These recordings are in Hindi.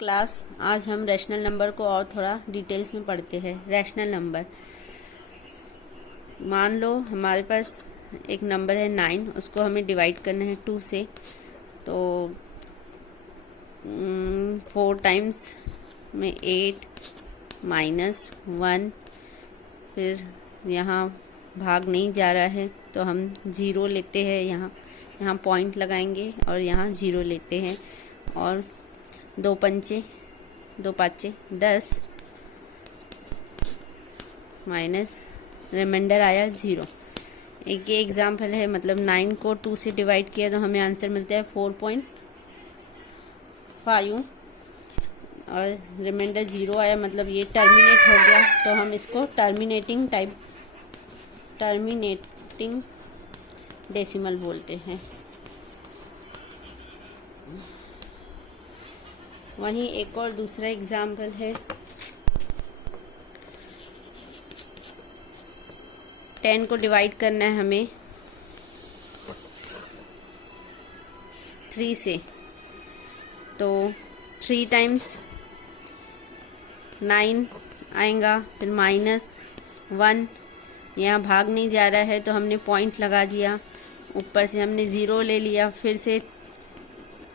क्लास। आज हम रैशनल नंबर को और थोड़ा डिटेल्स में पढ़ते हैं। रैशनल नंबर, मान लो हमारे पास एक नंबर है 9, उसको हमें डिवाइड करना है 2 से। तो 4 टाइम्स में 8 -1, फिर यहाँ भाग नहीं जा रहा है तो हम 0 लेते हैं, यहाँ पॉइंट लगाएंगे और यहाँ 0 लेते हैं। और 2 पंचे 2 पाँचे 10 माइनस रिमाइंडर आया 0। एक ये एग्जाम्पल है, मतलब 9 को 2 से डिवाइड किया तो हमें आंसर मिलता है 4.5 और रिमाइंडर 0 आया, मतलब ये टर्मिनेट हो गया। तो हम इसको टर्मिनेटिंग डेसिमल बोलते हैं। वहीं एक और दूसरा एग्जाम्पल है, 10 को डिवाइड करना है हमें 3 से। तो 3 टाइम्स 9 आएगा, फिर -1, यहाँ भाग नहीं जा रहा है तो हमने पॉइंट लगा दिया, ऊपर से हमने 0 ले लिया। फिर से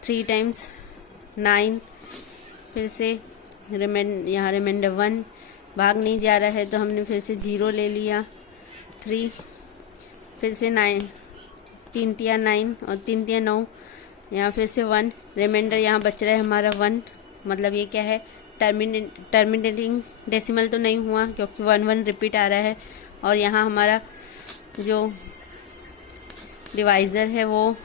3 टाइम्स 9, फिर से यहाँ रिमाइंडर 1, भाग नहीं जा रहा है तो हमने फिर से 0 ले लिया, 3, फिर से 9, 3 तिया 9 और 3 तिया 9, यहाँ फिर से 1, रिमाइंडर यहाँ बच रहा है हमारा 1। मतलब ये क्या है, टर्मिनेटिंग डेसिमल तो नहीं हुआ क्योंकि 1 रिपीट आ रहा है। और यहाँ हमारा जो डिवाइज़र है वो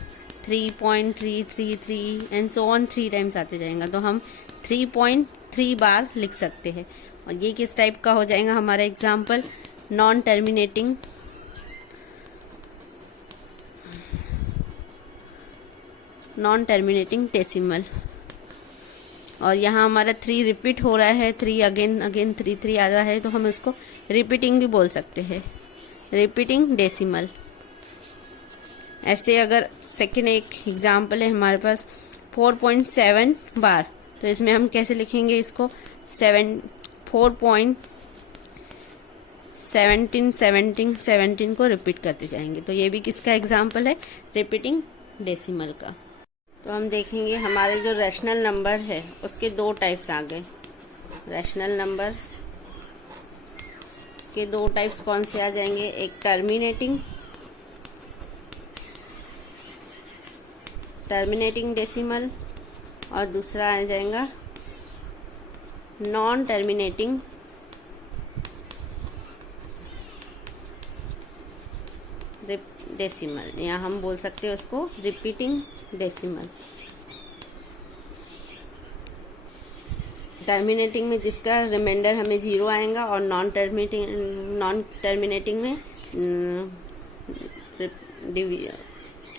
3.333 एंड सो ऑन 3 टाइम्स आते जाएगा। तो हम 3.3 बार लिख सकते हैं। और ये किस टाइप का हो जाएगा हमारा एग्जाम्पल, नॉन टर्मिनेटिंग डेसिमल। और यहाँ हमारा 3 रिपीट हो रहा है, 3 अगेन 3 आ रहा है, तो हम इसको रिपीटिंग भी बोल सकते हैं, रिपीटिंग डेसिमल। ऐसे अगर सेकेंड एक एग्जाम्पल है हमारे पास 4.7 बार, तो इसमें हम कैसे लिखेंगे इसको, 4.17 को रिपीट करते जाएंगे। तो ये भी किसका एग्जाम्पल है, रिपीटिंग डेसिमल का। तो हम देखेंगे हमारे जो रैशनल नंबर है उसके 2 टाइप्स आ गए। रैशनल नंबर के 2 टाइप्स कौन से आ जाएंगे, एक टर्मिनेटिंग डेसिमल और दूसरा आ जाएगा नॉन टर्मिनेटिंग डेसिमल, या हम बोल सकते हैं उसको रिपीटिंग डेसिमल। टर्मिनेटिंग में जिसका रिमाइंडर हमें 0 आएगा और नॉन टर्मिनेटिंग में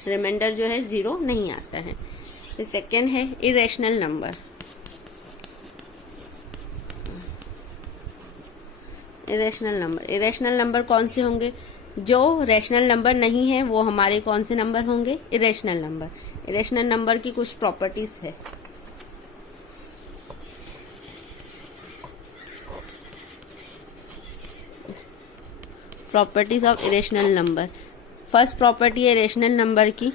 रिमाइंडर जो है 0 नहीं आता है। फिर सेकेंड है इरेशनल नंबर। इरेशनल नंबर कौन से होंगे, जो रैशनल नंबर नहीं है वो हमारे कौन से नंबर होंगे, इरेशनल नंबर। इरेशनल नंबर की कुछ प्रॉपर्टीज है। Properties of irrational number. First property है इरेशनल नंबर की,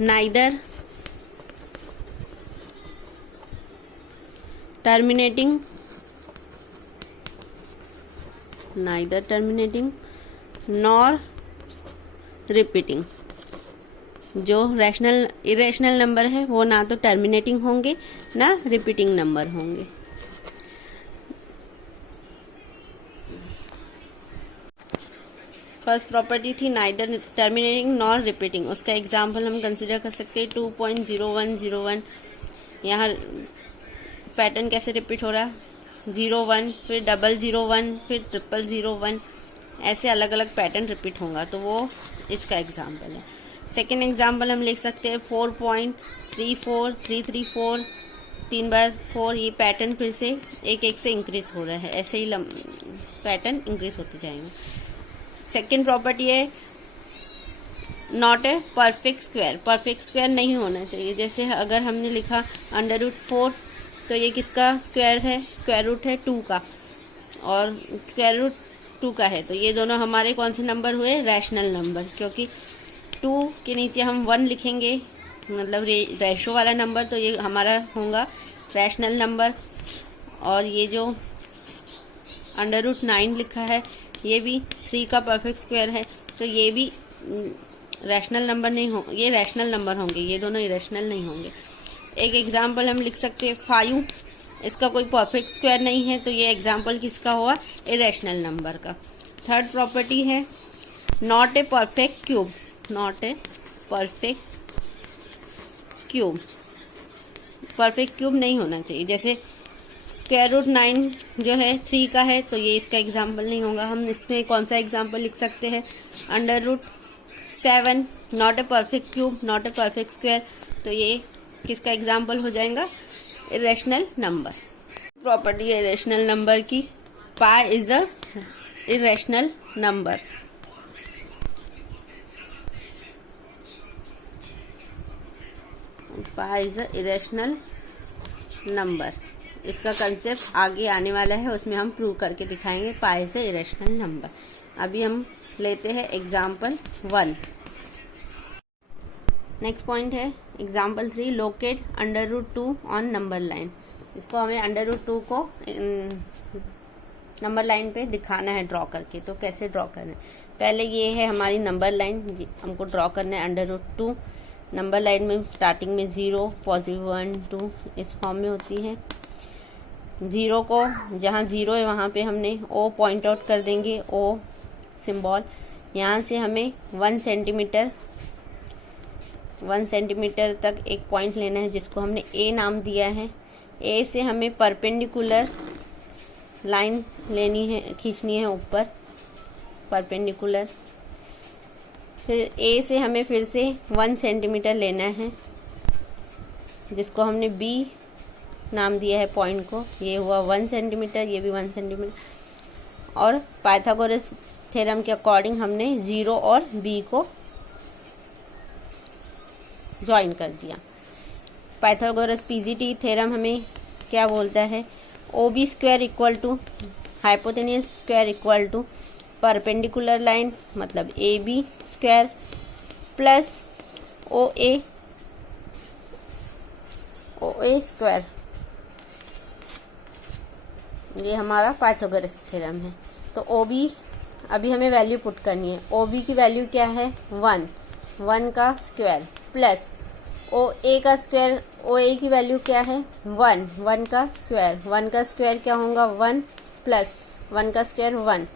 नाइदर टर्मिनेटिंग नॉर रिपीटिंग। जो इरेशनल नंबर है वो ना तो टर्मिनेटिंग होंगे ना रिपीटिंग नंबर होंगे। फर्स्ट प्रॉपर्टी थी नाइदर टर्मिनेटिंग नॉर रिपीटिंग। उसका एग्जाम्पल हम कंसिडर कर सकते हैं 2.0101। यहाँ पैटर्न कैसे रिपीट हो रहा है, 01, फिर 001, फिर 0001, ऐसे अलग अलग पैटर्न रिपीट होगा, तो वो इसका एग्जाम्पल है। सेकेंड एग्जाम्पल हम लिख सकते हैं 4.34334, 3 बार 4, ये पैटर्न फिर से एक से इंक्रीज हो रहा है, ऐसे ही पैटर्न इंक्रीज होते जाएंगे। सेकेंड प्रॉपर्टी है not a perfect square. Perfect square नहीं होना चाहिए। जैसे अगर हमने लिखा √4 तो ये किसका स्क्वायर है, स्क्वायर रूट है 2 का, और स्क्वायर रूट 2 का है, तो ये दोनों हमारे कौन से नंबर हुए, रैशनल नंबर, क्योंकि 2 के नीचे हम 1 लिखेंगे मतलब रेशो वाला नंबर, तो ये हमारा होगा रैशनल नंबर। और ये जो √9 लिखा है ये भी 3 का परफेक्ट स्क्वायर है, तो ये भी रैशनल नंबर नहीं हो, ये रैशनल नंबर होंगे, ये दोनों इरेशनल नहीं होंगे। एक एग्जाम्पल हम लिख सकते हैं 5, इसका कोई परफेक्ट स्क्वायर नहीं है, तो ये एग्जाम्पल किसका हुआ, इरेशनल नंबर का। थर्ड प्रॉपर्टी है not a perfect cube, not a perfect cube, perfect cube नहीं होना चाहिए। जैसे √9 जो है 3 का है, तो ये इसका एग्जाम्पल नहीं होगा। हम इसमें कौन सा एग्जाम्पल लिख सकते हैं, √7 not a perfect cube, not a perfect square, तो ये किसका एग्जाम्पल हो जाएगा, इरेशनल नंबर। प्रॉपर्टी है इरेशनल नंबर की, pi is a irrational number. Pi is a irrational number, इसका कंसेप्ट आगे आने वाला है, उसमें हम प्रूव करके दिखाएंगे pi is a irrational number. अभी हम लेते हैं एग्जाम्पल 1। नेक्स्ट पॉइंट है example 3, locate √2 on number line. इसको हमें √2 को नंबर लाइन पे दिखाना है ड्रॉ करके। तो कैसे ड्रॉ करना है, पहले ये है हमारी नंबर लाइन, हमको ड्रॉ करना है √2। नंबर लाइन में स्टार्टिंग में 0, पॉजिटिव 1, 2 इस फॉर्म में होती है। 0 को जहाँ 0 है वहाँ पे हमने O पॉइंट आउट कर देंगे, O सिंबल। यहाँ से हमें 1 सेंटीमीटर तक एक पॉइंट लेना है जिसको हमने A नाम दिया है। A से हमें परपेंडिकुलर लाइन लेनी है, खींचनी है ऊपर परपेंडिकुलर। फिर A से हमें फिर से 1 सेंटीमीटर लेना है जिसको हमने B नाम दिया है पॉइंट को। ये हुआ 1 सेंटीमीटर, ये भी 1 सेंटीमीटर। और पाइथागोरस थ्योरम के अकॉर्डिंग हमने 0 और B को ज्वाइन कर दिया। पाइथागोरस PGT थ्योरम हमें क्या बोलता है, OB square equal to hypotenuse square equal to perpendicular line मतलब AB square plus OA square. ये हमारा पाइथागोरस थ्योरम है। तो OB अभी हमें वैल्यू पुट करनी है। OB की वैल्यू क्या है, 1 का स्क्वायर प्लस OA का स्क्वायर, OA की वैल्यू क्या है 1 का स्क्वायर। 1 का स्क्वायर क्या होगा 1 प्लस 1 का स्क्वायर 1।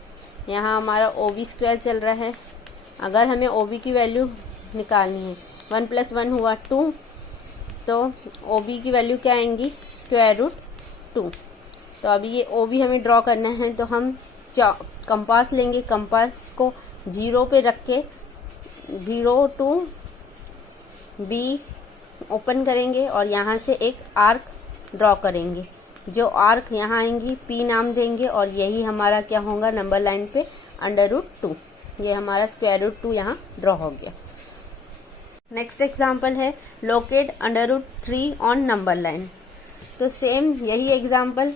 यहाँ हमारा OB स्क्वायर चल रहा है। अगर हमें OB की वैल्यू निकालनी है, 1 + 1 हुआ 2, तो OB की वैल्यू क्या आएंगी √2। तो अभी ये OB हमें ड्रॉ करना है, तो हम कंपास लेंगे, कंपास को 0 पे रख के 0 to B ओपन करेंगे और यहाँ से एक आर्क ड्रॉ करेंगे। जो आर्क यहाँ आएंगी P नाम देंगे और यही हमारा क्या होगा नंबर लाइन पे √2। ये हमारा √2 यहाँ ड्रॉ हो गया। नेक्स्ट एग्जाम्पल है लोकेट √3 ऑन नंबर लाइन। तो सेम यही एग्जाम्पल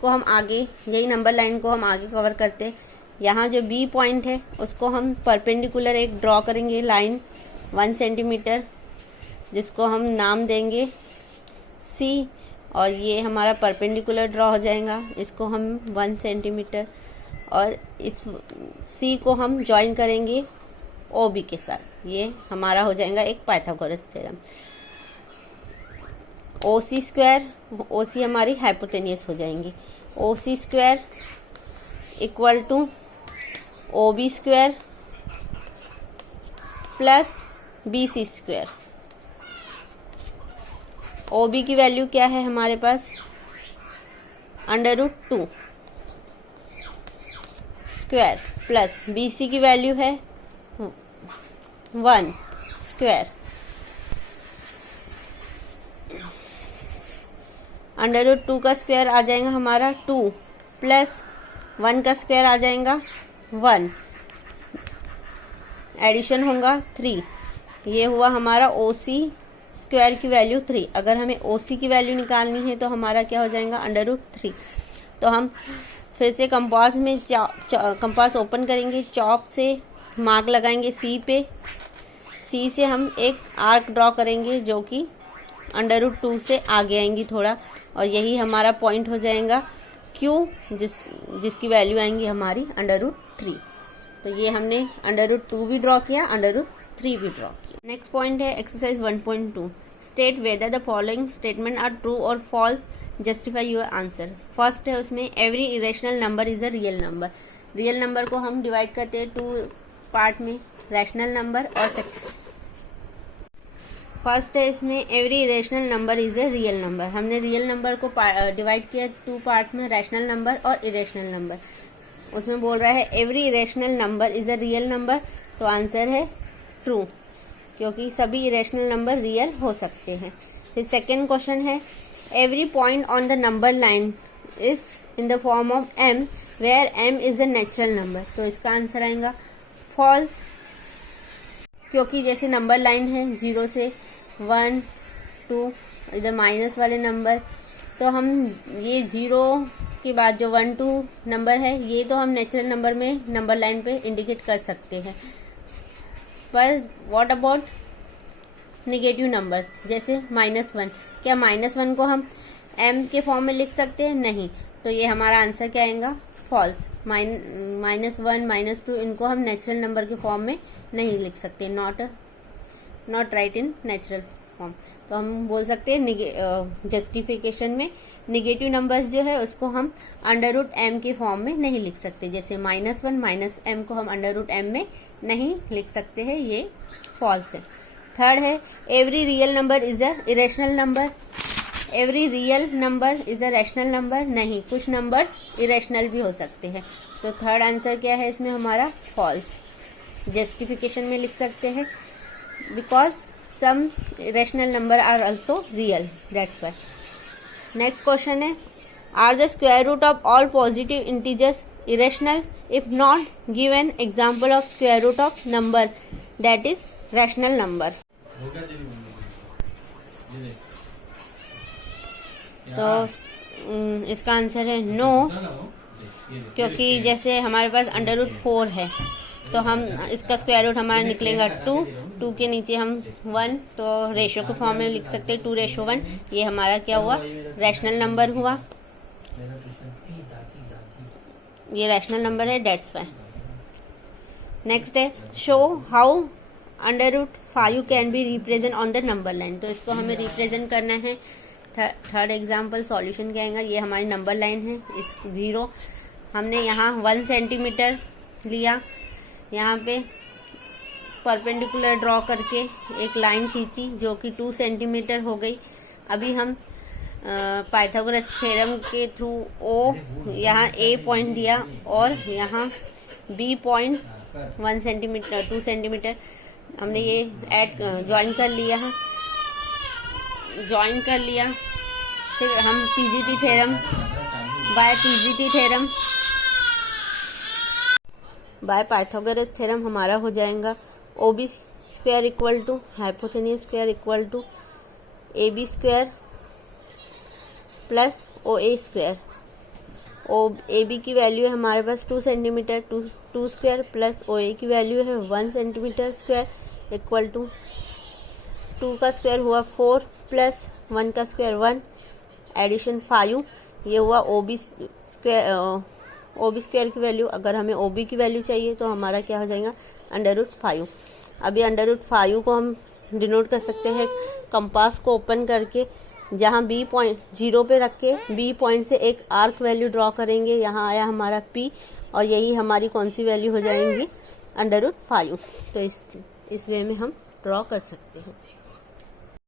को हम आगे, यही नंबर लाइन को हम आगे कवर करते। यहाँ जो B पॉइंट है उसको हम परपेंडिकुलर एक ड्रॉ करेंगे लाइन 1 सेंटीमीटर जिसको हम नाम देंगे C, और ये हमारा परपेंडिकुलर ड्रॉ हो जाएगा, इसको हम 1 सेंटीमीटर, और इस C को हम ज्वाइन करेंगे OB के साथ। ये हमारा हो जाएगा एक Pythagoras theorem. OC square, OC हमारी हाइपोटेन्यूज हो जाएंगी। OC square equal to OB square plus BC square. OB की वैल्यू क्या है हमारे पास √2 स्क्वायर प्लस BC की वैल्यू है 1 स्क्वायर। √2 का स्क्वायर आ जाएगा हमारा 2 प्लस 1 का स्क्वायर आ जाएगा 1, एडिशन होगा 3। ये हुआ हमारा OC स्क्वायर की वैल्यू 3। अगर हमें OC की वैल्यू निकालनी है तो हमारा क्या हो जाएगा, √3। तो हम फिर से कंपास में कंपास ओपन करेंगे, चॉप से मार्क लगाएंगे C पे, C से हम एक आर्क ड्रॉ करेंगे जो कि √2 से आगे आएंगी थोड़ा, और यही हमारा पॉइंट हो जाएगा Q, जिसकी वैल्यू आएंगी हमारी √3। तो ये हमने √2 भी ड्रॉ किया, √3 भी ड्रॉ किया। नेक्स्ट पॉइंट है exercise 1.2, state whether the following statement are true और false, justify your answer. First है उसमें every irrational number is a real number. Real number को हम डिवाइड करते हैं 2 पार्ट में, रैशनल नंबर और फर्स्ट है इसमें every irrational number is a real number. हमने रियल नंबर को डिवाइड किया 2 पार्ट्स में, रैशनल नंबर और इरेशनल नंबर। उसमें बोल रहा है every irrational number is a real number, तो आंसर है ट्रू, क्योंकि सभी इरेशनल नंबर रियल हो सकते हैं। फिर सेकेंड क्वेश्चन है every point on the number line is in the form of m where m is a natural number, तो इसका आंसर आएगा फॉल्स, क्योंकि जैसे नंबर लाइन है 0 से 1, 2, इधर माइनस वाले नंबर, तो हम ये 0 के बाद जो 1, 2 नंबर है ये तो हम नेचुरल नंबर में नंबर लाइन पे इंडिकेट कर सकते हैं। पर व्हाट अबाउट नेगेटिव नंबर जैसे -1, क्या -1 को हम m के फॉर्म में लिख सकते हैं? नहीं, तो ये हमारा आंसर क्या आएगा, फॉल्स। -1, -2 इनको हम नेचुरल नंबर के फॉर्म में नहीं लिख सकते, not right in natural form. तो हम बोल सकते हैं जस्टिफिकेशन में नेगेटिव नंबर्स जो है उसको हम √m के फॉर्म में नहीं लिख सकते, जैसे -1 -m को हम √m में नहीं लिख सकते हैं, ये फॉल्स है। थर्ड है every real number is a irrational number. Every real number is a rational number, नहीं, कुछ नंबर्स इरेशनल भी हो सकते हैं। तो थर्ड आंसर क्या है इसमें हमारा, फॉल्स। जस्टिफिकेशन में लिख सकते हैं because some irrational number are also real, that's why. Next question है are the square root of all positive integers irrational, if not give an example of square root of number that is rational number. तो इसका आंसर है नो, क्योंकि जैसे हमारे पास √4 है तो हम इसका स्क्वायर रूट हमारा निकलेगा 2 के नीचे हम 1, तो रेशो के फॉर्म में लिख सकते हैं 2:1। ये हमारा क्या हुआ, रैशनल नंबर हुआ, ये रैशनल नंबर है, डेट्स वाई। नेक्स्ट है show how √5 can be represent on the number line. तो इसको हमें रिप्रेजेंट करना है। थर्ड एग्जाम्पल सॉल्यूशन क्या आएगा, ये हमारी नंबर लाइन है, इस 0 हमने यहाँ 1 सेंटीमीटर लिया, यहाँ पे परपेंडिकुलर ड्रॉ करके एक लाइन खींची जो कि 2 सेंटीमीटर हो गई। अभी हम पाइथागोरस थ्योरम के थ्रू O यहाँ A पॉइंट दिया और यहाँ B पॉइंट 1 सेंटीमीटर 2 सेंटीमीटर हमने ये ज्वाइन कर लिया है, फिर हम PGT theorem by Pythagoras theorem हमारा हो जाएगा OB square equal to hypotenuse square equal to AB square plus OA square. AB की वैल्यू है हमारे पास 2 सेंटीमीटर, 2 स्क्वायर प्लस OA की वैल्यू है 1 सेंटीमीटर स्क्वायर इक्वल टू 2 का स्क्वायर हुआ 4 प्लस 1 का स्क्वायर 1 एडिशन 5, ये हुआ OB स्क्वायर की वैल्यू। अगर हमें OB की वैल्यू चाहिए तो हमारा क्या हो जाएगा, √5। अभी √5 को हम डिनोट कर सकते हैं कंपास को ओपन करके, जहां B पॉइंट 0 पे रख के B पॉइंट से एक आर्क वैल्यू ड्रॉ करेंगे, यहाँ आया हमारा P और यही हमारी कौन सी वैल्यू हो जाएंगी, √5। तो इस वे में हम ड्रॉ कर सकते हैं।